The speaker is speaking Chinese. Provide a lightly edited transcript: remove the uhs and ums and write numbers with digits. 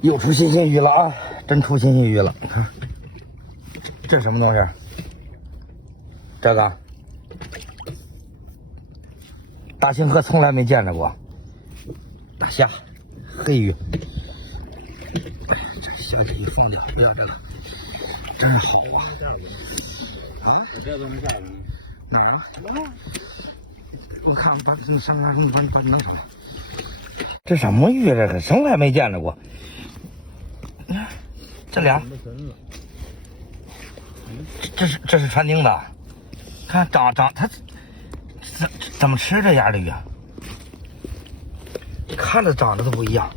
又出新鲜鱼了啊！真出新鲜鱼了，看，这什么东西？这个大兴河从来没见着过。大虾、黑鱼，这虾给放掉，不要这个，真好啊！啊？这怎么下来呢？哪儿啊？我看把上哪把弄上来。这什么鱼？这个从来没见着过。这俩，这是船钉的，看长它怎么吃这样的鱼啊？看着长得都不一样。